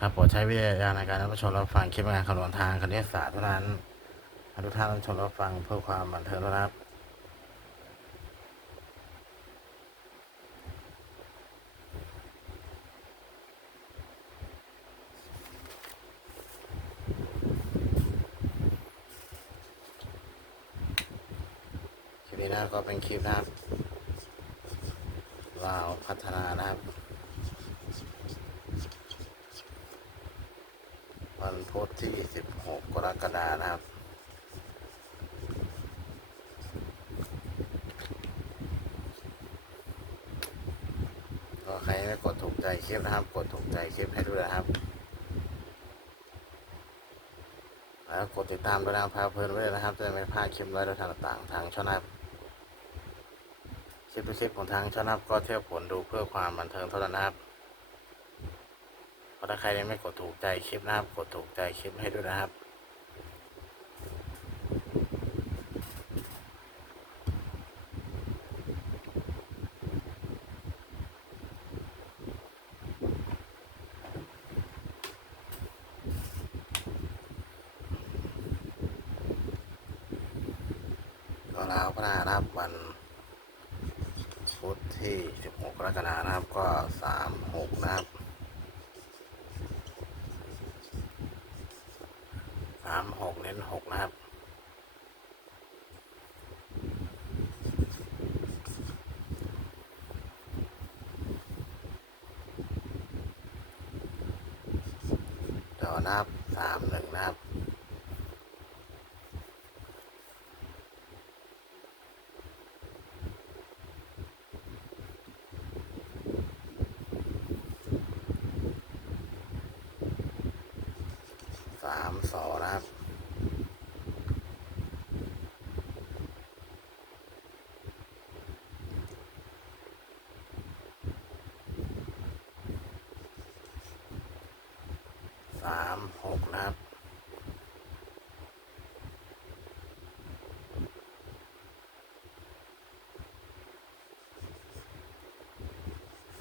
ครับโปรดใช้วิจารณญาณในการรับชมรับฟังคลิปงานคำนวณทางคณิตศาสตร์เท่านั้นทุกท่านรับชมรับฟังเพื่อความบันเทิงนั้นครับคลิปนี้นะก็เป็นคลิปนะครับลาวพัฒนานะครับ วันพุธที่ 16 กรกฎานะครับ ก็ใครไม่กดถูกใจคลิปนะครับ กดถูกใจคลิปให้ด้วยนะครับ แล้วกดติดตามด้วยนะครับพาเพลินไว้เลยนะครับ จะไม่พลาดคลิปไว้ด้วยทางต่างๆ ทางช่องนับคลิปทุกคลิปของทางช่องนับก็เที่ยวผลดูเพื่อความบันเทิงเท่านั้นนะครับ เพราะถ้าใครยังไม่กดถูกใจคลิปนะครับ กดถูกใจคลิปให้ด้วยนะครับ ก็ลาวพัฒนานะครับวันพุธที่ 16กรกฎาคมนะครับก็ 36 นะครับ สามหกเน้นหกนะครับต่อนะครับสามหนึ่งนะครับ สามสองนะครับ สามหกนะครับ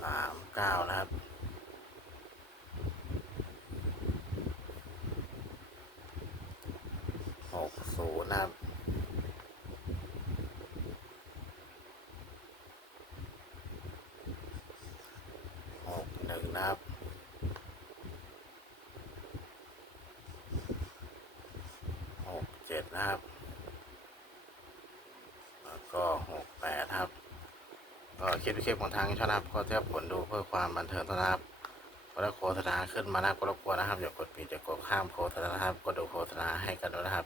สามเก้านะครับ หก ศูนย์นะครับหกหนึ่งนะครับหกเจ็ดนะครับ แล้วก็หกแปดครับ ก็คลิปคลิปของทางช่องนะครับก็เทียบผลดูเพื่อความบันเทิงนั้นครับพอถ้าโฆษณาขึ้นมานะก็รบกวนนะครับอย่ากดปิดอย่ากดข้ามโฆษณานะครับ ก็ดูโฆษณาให้กันด้วยนะครับ